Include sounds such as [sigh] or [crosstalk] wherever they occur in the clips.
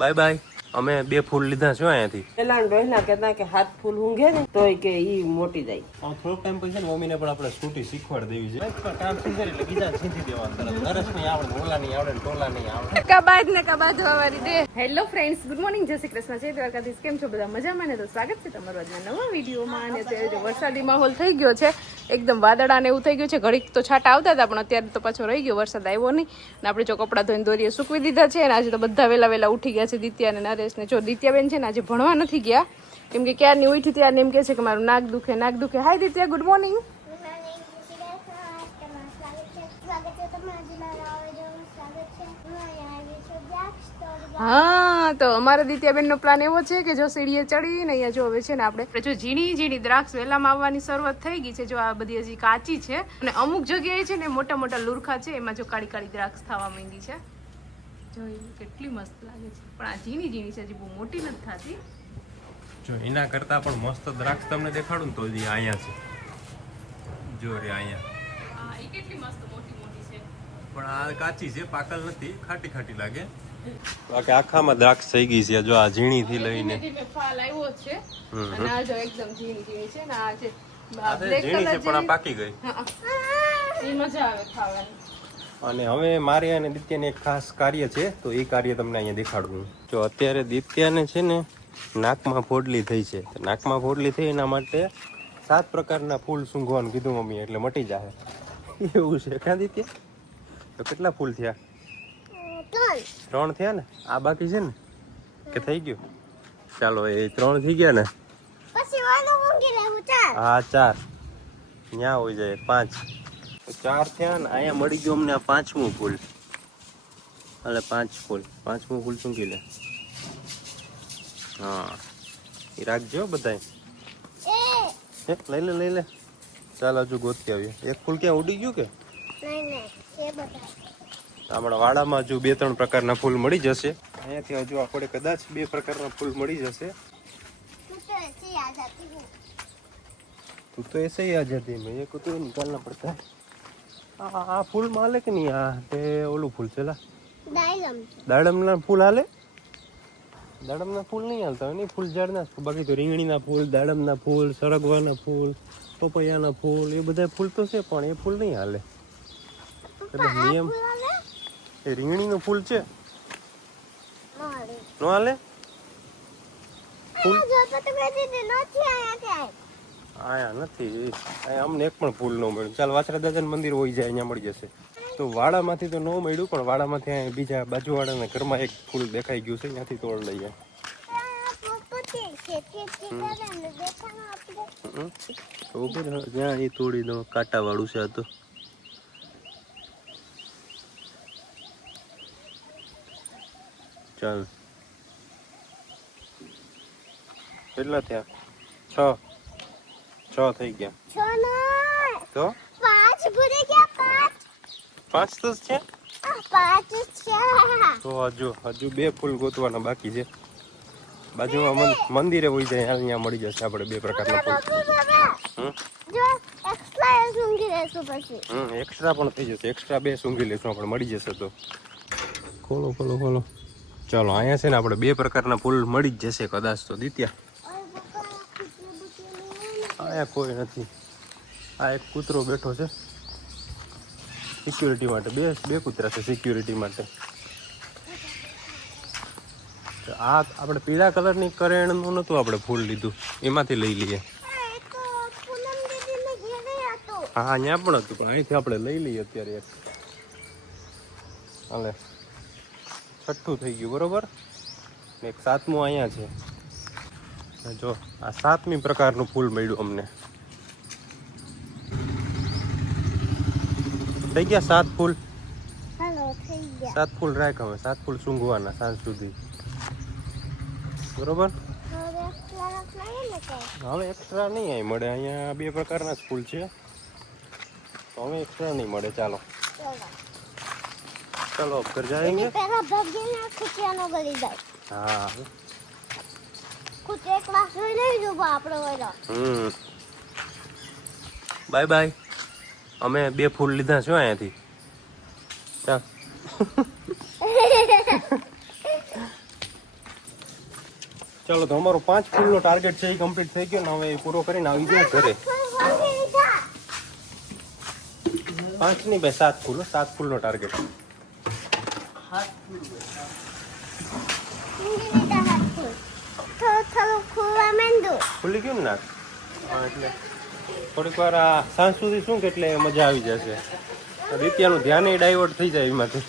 Bye bye. અમે બે ફૂલ લીધા છે અહીંયાથી. પેલા બહેના કહેતા કે હાથ ફૂલ ઊંઘે ને તો કે ઈ મોટી જાય. થોડોક ટાઈમ પછી ને મમ્મીને પણ આપણે સ્કૂટી શીખવાડ દેવી છે. કામ શીખે એટલે બીજા શીખી દેવા તરત. નરસ નહીં આવડે ઓલા નહીં આવડે ટોલા નહીં આવડે. કબાદ ને કબાદ વાળી દે. હેલો ફ્રેન્ડ્સ ગુડ મોર્નિંગ જય શ્રી કૃષ્ણ. જય દ્વારકાધીશ. કેમ છો બધા? મજામાં ને? તો સ્વાગત છે તમારું આજના નવા વિડીયોમાં. અને અત્યારે વરસાદી માહોલ થઈ ગયો છે એકદમ વાદળાને એવું થઈ ગયું છે. ઘડીક તો છાંટા આવતા હતા, પણ અત્યારે તો પાછો રહી ગયો, વરસાદ આવ્યો નહીં. અને આપણે જો કપડાં ધોઈને દોરીએ સૂકવી દીધા છે, અને આજે તો બધા વહેલા વહેલા ઉઠી ગયા છે, દિત્યા અને નરેશ ને જો દિત્યાબેન છે ને આજે ભણવા નથી ગયા. કેમ કે ક્યારની ઉઠી ત્યારે એમ કે છે કે મારું નાક દુખે નાક દુખે. હાય દિત્યા ગુડ મોર્નિંગ હા તો અમારા દિત્યાબેનનો પ્લાન એવો છે કે જો સીડીએ ચડીને અહીંયા જો હવે છે ને આપણે જો ઝીણી ઝીણી દ્રાક્ષ વેલામાં આવવાની શરૂઆત થઈ ગઈ છે જો આ બધી હજી કાચી છે અને અમુક જગ્યાએ છે ને મોટા મોટા લુરખા છે એમાં જો કાળી કાળી દ્રાક્ષ થવા માંડી છે. જો કેટલી મસ્ત લાગે છે. પણ આ ઝીણી ઝીણી છે હજી બહુ મોટી નથી થતી. જો એના કરતા પણ મસ્ત દ્રાક્ષ તમને દેખાડું ને તો હજી અહીંયા છે. જો રે અહીંયા. કેટલી મસ્ત મોટી મોટી છે. પણ આ કાચી છે પાકલ નથી ખાટી ખાટી લાગે. બાકી આખામાં દ્રાક્ષ થઈ ગઈ છે જો આ ઝીણી થી લઈને. ફાલ આવ્યો છે. અને આ જો એકદમ ઝીણી ઝીણી છે ને આ છે ઝીણી પણ આ પાકી ગઈ. એ મજા આવે ખાવાની. અને હવે મારે અને દિત્યાને એક ખાસ કાર્ય છે તો એ કાર્ય તમને અહીંયા દેખાડવું. જો અત્યારે દિત્યાને છે ને નાકમાં ફોડલી થઈ છે. નાકમાં ફોડલી થઈ એના માટે સાત પ્રકારના ફૂલ સૂંઘવાનું કીધું મમ્મી એટલે મટી જાય એવું છે ક્યાં દિત્યા? તો કેટલા ફૂલ થયા? ત્રણ થયા ને? આ બાકી છે ને? કે થઈ ગયું? ચાલો એ ત્રણ થઈ ગયા ને? હા ચાર. ન્યા હોય જાય પાંચ. ચાર થયા ને અહીંયા મળી ગયો અમને આ પાંચમું ફૂલ. એટલે પાંચ ફૂલ. પાંચમું ફૂલ શું લે. હા. એ રાખજો બધા લઈ લે લઈ લે. ચાલ હજુ ગોતી આવીએ. એક ફૂલ ક્યાં ઉડી ગયું કે? આપણા વાડામાં હજુ બે ત્રણ પ્રકારના ફૂલ મળી જશે અહીંયાથી હજુ આપણે કદાચ બે પ્રકારના ફૂલ મળી જશે તું તો ऐसे ही आ जाती है मेरे को तो निकालना पड़ता है આ આ ફૂલ માં હાલે કે નહીં આ તે ઓલું ફૂલ છે લા દાડમના ફૂલ હાલે દાડમના ફૂલ નહીં હાલતા હોય ને ફૂલ ઝાડના જ. બાકી તો રીંગણીના ફૂલ દાડમના ફૂલ સરગવાના ફૂલ પપૈયાના ફૂલ એ બધા ફૂલ તો છે પણ એ ફૂલ નહીં હાલે એટલે નિયમ એ રીંગણીનું ફૂલ છે? નો હાલે. આયા નથી. અમને એક પણ ફૂલ ન મળ્યું. ચાલ વાછરા દાદાનું મંદિર હોય જાય અહીંયા મળી જશે. તો વાડામાંથી તો ન મળ્યું પણ વાડામાંથી અહીંયા બીજા બાજુવાળાના ઘરમાં એક ફૂલ દેખાઈ ગયું છે. ત્યાંથી તોડ લઈએ. ઊભી જ્યાં એ તોડી દો કાંટાવાળું છે આ તો. ચાલ. કેટલા થયા? છ. છ થઈ ગયા. તો? પાંચ તો જ છે? તો હજુ હજુ બે ફૂલ ગોતવાના બાકી છે. બાજુમાં મંદિરે હોય જાય અહીંયા મળી જશે આપણે બે પ્રકારના ફૂલ. હમ? હમ એક્સ્ટ્રા પણ થઈ જશે. એક્સ્ટ્રા બે સૂંઘી લેશું આપણે મળી જશે તો. ખોલો ખોલો ખોલો. ચાલો, અહીંયા છે ને આપણે બે પ્રકારના ફૂલ મળી જ જશે કદાચ તો, દિત્યા. અહીંયા કોઈ નથી. આ એક કૂતરો બેઠો છે. સિક્યુરિટી માટે, બે બે કૂતરા છે સિક્યુરિટી માટે. આ આપણે પીળા કલરની કરેણનું નહોતું આપણે ફૂલ લીધું. એમાંથી લઈ લઈએ. હા, અહીંયા પણ હતું, પણ અહીંથી આપણે લઈ લઈએ અત્યારે એક. હાલે. છઠ્ઠું થઈ ગયું બરોબર? ને એક સાતમું અહીંયા છે. જો આ સાતમી પ્રકારનું ફૂલ મળ્યું અમને. થઈ ગયા સાત ફૂલ? સાત ફૂલ રાખ હવે સાત ફૂલ સૂંઘવાના સાંજ સુધી. બરોબર? હવે એક્સ્ટ્રા નહીં અહીં મળે અહીંયા બે પ્રકારના જ ફૂલ છે. તો હવે એક્સ્ટ્રા નહીં મળે ચાલો. ચાલો અબ ઘર જાएंगे પેલા ભગીને ખુચિયાનો ગળી જાય હા. કુછ એક ક્લાસ હોય નહીં જો આપણો હોય હમ. Bye bye. અમે બે ફૂલ લીધા છો અહીંયાથી. ચાલ. [laughs] ચાલો તો અમારો પાંચ ફૂલનો ટાર્ગેટ છે એ કમ્પ્લીટ થઈ ગયો ને હવે એ પૂરો કરીને આવી જાય ઘરે. પાંચ નહીં ભાઈ સાત ફૂલ સાત ફૂલનો ટાર્ગેટ ખુલ્લી કેમ ને એટલે થોડીક વાર આ સાંજ સુધી શું કે એટલે મજા આવી જશે. રીત્યાનું ધ્યાન ડાયવર્ટ થઈ જાય એમાંથી.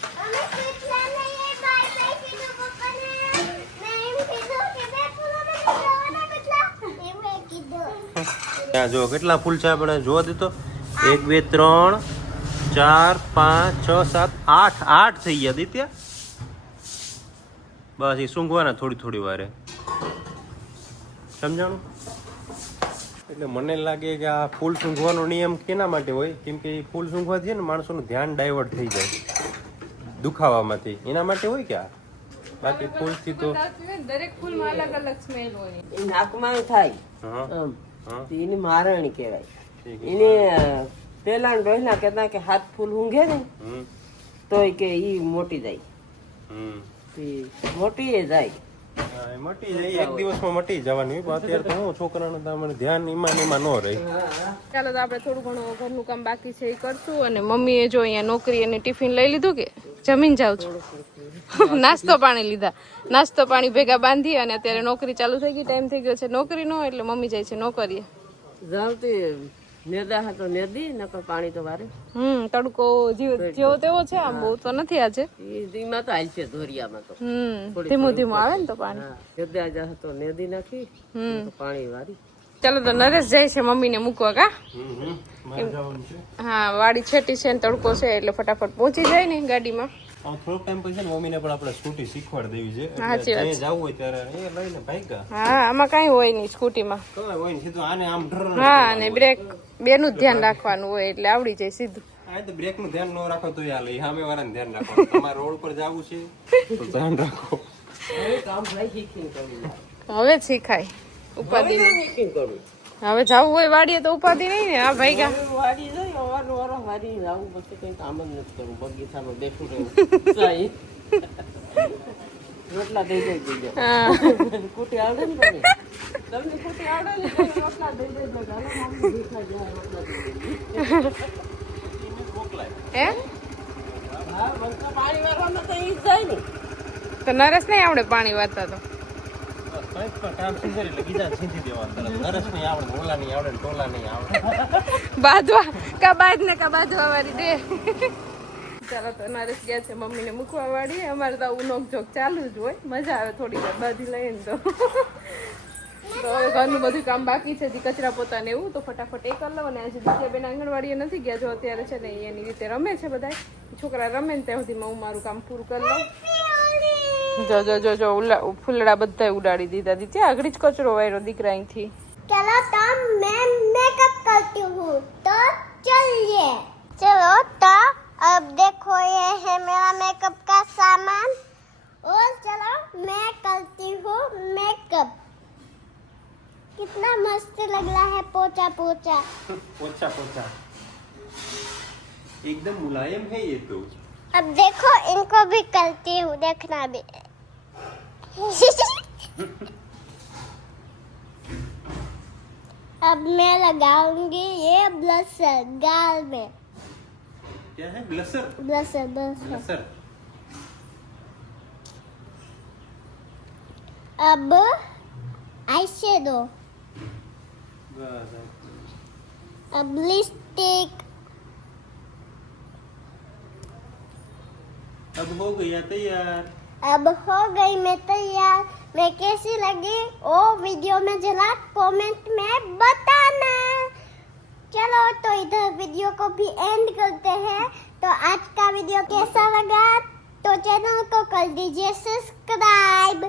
એ ત્યાં જો કેટલા ફૂલ છે આપણે જોવા દીધો એક બે ત્રણ. ચાર પાંચ છ સાત આઠ. આઠ થઈ ગયા દિત્યા. બસ એ સૂંઘવાના થોડી થોડી વારે. સમજાણું? એટલે મને લાગે કે આ ફૂલ સૂંઘવાનો નિયમ કેના માટે હોય? કેમ કે એ ફૂલ સૂંઘવાથી ને માણસોનું ધ્યાન ડાયવર્ટ થઈ જાય. દુખાવામાંથી. એના માટે હોય કે આ? બાકી ફૂલથી તો દરેક ફૂલમાં અલગ અલગ સ્મેલ હોય. એ નાકમાં થાય. હા. એની મારણી કહેવાય. એને પેલા ડોહના કહેતા કે હાથ ફૂલ ઊંઘે ને તોય કે ઈ મોટી જાય. હમ. મોટી એ જાય. મટી જાય એક દિવસમાં મટી જવાની અત્યારે તો હું છોકરાનું તમને ધ્યાન ઈમાં ને ન રહે. ચાલો તો આપણે થોડું ઘણું ઘરનું કામ બાકી છે એ કરશું અને મમ્મીએ જો અહીંયા નોકરી અને ટિફિન લઈ લીધું કે જમીન જાવ છું? [laughs] નાસ્તો પાણી લીધા. નાસ્તો પાણી ભેગા બાંધી અને અત્યારે નોકરી ચાલુ થઈ ગઈ ટાઈમ થઈ ગયો છે નોકરી નો એટલે મમ્મી જાય છે નોકરીએ. જાવતી નેદા હતો નેદી નકર પાણી તો વારે. હમ તડકો જેવો જેવો તેવો છે આમ બહુ તો નથી આજે ધીમા તો હાલશે ધોરિયામાં તો. હમ ધીમું ધીમું આવે ને તો પાણી. નેદા જા હતો નેદી નાખી હમ. તો પાણી વારી. ચાલો તો નરેશ જાય છે મમ્મીને મૂકવા કા? મારે હા વાડી છેટી છે ને તડકો છે એટલે ફટાફટ પહોંચી જાય ને ગાડીમાં. થોડોક ટાઈમ પછી મમ્મીને પણ આપણે સ્કૂટી શીખવાડ દેવી છે. એટલે જવું હોય ત્યારે એ લઈને ભાગ્યા. હા આમાં કાંઈ હોય નહીં સ્કૂટીમાં. કઈ હોય નહીં સીધું આને આમ ડર હા અને બ્રેક બેનું ધ્યાન રાખવાનું હોય એટલે આવડી જાય સીધું. આ તો બ્રેકનું ધ્યાન ન રાખો તો હાલે સામે વાળાને ધ્યાન રાખો તમારે રોડ પર જવું છે. તો ધ્યાન રાખો. હવે કામ ભાઈ શીખીને કરવું. હવે જ શીખાય ઉપાધિ નહીં. શીખીને કરવું. હવે જવું હોય વાડીએ તો ઉપાધિ નહીં ને. આ ભાઈ ગા વાડી જઈ અવારનું વારો વાડી જાવું પછી કઈ કામ જ નથી કરવું. બગીચામાં બેઠું રહેવું. રોટલા દઈ દઈ દેજો. હા. કુટી આવડે ને તમને તમને કુટી આવડે ને તો રોટલા દઈ દેજો. ચાલો હે? હા પાણી વાળવામાં તો ઈ જાય ને. તો નરેશ નહીં આવડે પાણી વાળતા તો? ગયા છે મમ્મીને મૂકવા વાળી અમારે તો આવું નોકઝોક ચાલુ જ હોય. મજા આવે થોડી વાર બાંધી લઈને તો. બધું કામ બાકી છે જે કચરા પોતાને એવું. તો ફટાફટ એ કરી લો અને આજે બીજા બેન આંગણવાડીએ નથી ગયા. જો અત્યારે છે ને એની રીતે રમે છે બધા છોકરા રમે ને ત્યાં સુધીમાં હું મારું કામ પૂરું કરી લઉં. જો જો જો જો ઉલા ફૂલડા બધા ઉડાડી દીધા દીત્યા આગળ જ કચરો વાયરો દીકરા અહીંથી चलो तो मैं मेकअप करती हूँ तो चलिए चलो तो अब देखो ये है मेरा मेकअप का सामान और चलो मैं करती हूँ मेकअप कितना मस्त लग रहा है पोचा पोचा પોચા પોચા एकदम मुलायम है ये तो अब देखो इनको भी करती हूँ देखना भी अब मैं लगाऊंगी ये ब्लशर गाल में क्या है ब्लसर ब्लशर ब्लशर ब्लसर अब आई शेडो बस अब लिपस्टिक अब हो गया तैयार अब हो गई मैं तैयार मैं कैसी लगी वो वीडियो में जरा कमेंट में बताना चलो तो इधर वीडियो को भी एंड करते हैं तो आज का वीडियो कैसा लगा तो चैनल को कर दीजिए सब्सक्राइब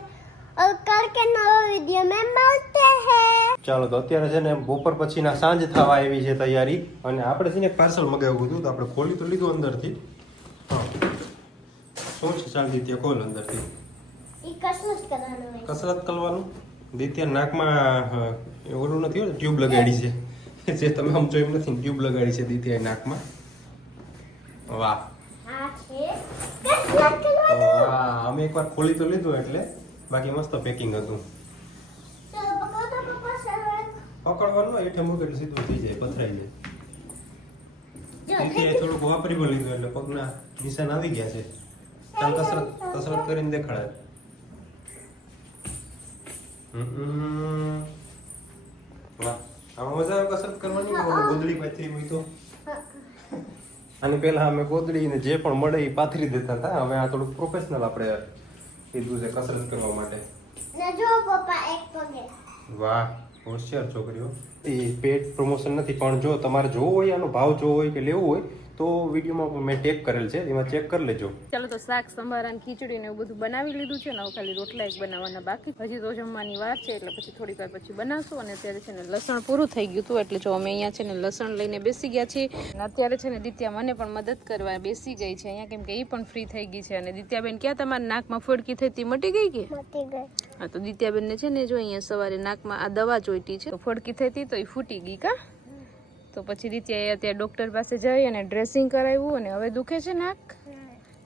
और कल के नए वीडियो में मिलते हैं ચાલો તો અત્યારે છે ને બપોર પછીના સાંજ થવા આવી છે તૈયારી અને આપણે છે ને પાર્સલ મગાવ્યું હતું તો આપણે ખોલી તો લીધું અંદરથી હા શું છે ચાલ દિત્ય કોલ અંદરથી. કસરત કરવાનું દિત્ય નાકમાં ઓલું નથી હોય ટ્યુબ લગાડી છે. જે તમે આમ જોયું નથી ટ્યુબ લગાડી છે દિત્ય નાકમાં. વાહ. વાહ અમે એકવાર ખોલી તો લીધું એટલે. બાકી મસ્ત પેકિંગ હતું. પકડવાનું એઠે મૂકેલું સીધું થઈ જાય પથરાઈ જાય. દિત્યાએ થોડુંક વાપરી પણ લીધું એટલે પગના નિશાન આવી ગયા છે. ચાલ કસરત કસરત કરીને દેખાડે. આમાં મજા આવે કસરત કરવાની? ગોદડી પાથરી હોય તો. અને પેલા અમે ગોદડી ને જે પણ મળે એ પાથરી દેતા હતા. હવે આ થોડુંક પ્રોફેશનલ આપણે કીધું છે કસરત કરવા માટે. ને જો પપ્પા એક પગે. વાહ હોશિયાર છોકરીઓ. એ પેટ પ્રમોશન નથી પણ જો તમારે જોવું હોય આનો ભાવ જોવો હોય કે લેવું હોય તો વિડીયોમાં મેં ટેગ કરેલ છે એમાં ચેક કરી લેજો. ચાલો તો શાક સંભારા ખીચડી ને એવું બધું બનાવી લીધું છે ને હવે ખાલી રોટલા એક બનાવવાના બાકી. હજી તો જમવાની વાર છે એટલે પછી થોડીક વાર પછી બનાવશું. અને અત્યારે છે ને લસણ પૂરું થઈ ગયું હતું એટલે જો અમે અહીંયા છે ને લસણ લઈને બેસી ગયા છીએ. અને અત્યારે છે ને દિત્યા મને પણ મદદ કરવા બેસી ગઈ છે. અહીંયા કેમ કે એ પણ ફ્રી થઈ ગઈ છે. અને દિત્યાબેન ક્યાં તમારા નાકમાં ફોડકી થઈ હતી મટી ગઈ કે? ગઈ. હા તો દિત્યાબેનને છે ને જો અહીંયા સવારે નાકમાં આ દવા જોઈતી છે તો ફોડકી થઈ હતી તો એ ફૂટી ગઈ કા? તો પછી રીતે અત્યારે ડૉક્ટર પાસે જઈ અને ડ્રેસિંગ કરાવ્યું અને હવે દુખે છે નાક?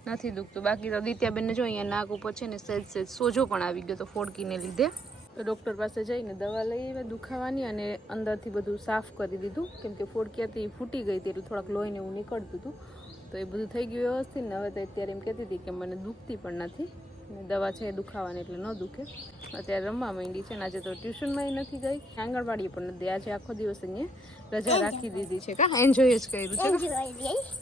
નથી દુખતું. બાકી તો દિત્યાબેનને જો અહીંયા નાક ઉપર છે ને સહેજ સહેજ સોજો પણ આવી ગયો તો ફોડકીને લીધે. તો ડૉક્ટર પાસે જઈને દવા લઈ દુખાવાની અને અંદરથી બધું સાફ કરી દીધું. કેમ કે ફોડકી હતી ફૂટી ગઈ હતી એટલે થોડાક લોહીને એવું નીકળતું હતું. તો એ બધું થઈ ગયું વ્યવસ્થિત ને હવે તો અત્યારે એમ કહેતી હતી કે મને દુખતી પણ નથી. દવા છે દુખાવાની એટલે ન દુખે. અત્યારે રમવા માંડી છે ને આજે તો ટ્યુશનમાં નથી ગઈ. આંગણવાડીએ પણ નથી. આજે આખો દિવસ અહીંયા રજા રાખી દીધી છે કા? એન્જોય જ કર્યું છે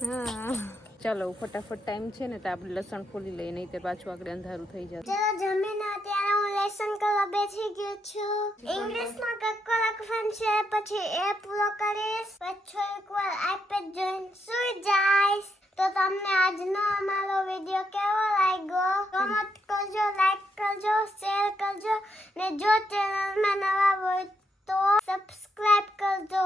હા. ચાલો ફટાફટ ટાઈમ છે ને તો આપણે લસણ ફોલી લઈએ નહીં તો પાછું આગળ અંધારું થઈ જશે. ચલો જમીને અત્યારે હું લેસન કરવા બેસી ગયો છું. ઇંગ્લિશમાં કક્કો લખવાનું છે પછી એ પૂરો કરીશ. પછી એકવાર વાર આઈપેડ જોઈને સુઈ જઈશ. તો તમને આજનો અમારો વીડિયો કેવો લાગ્યો? કમેન્ટ કરજો લાઈક કરજો શેર કરજો ને જો ચેનલમાં નવા હોય તો સબસ્ક્રાઇબ કરજો.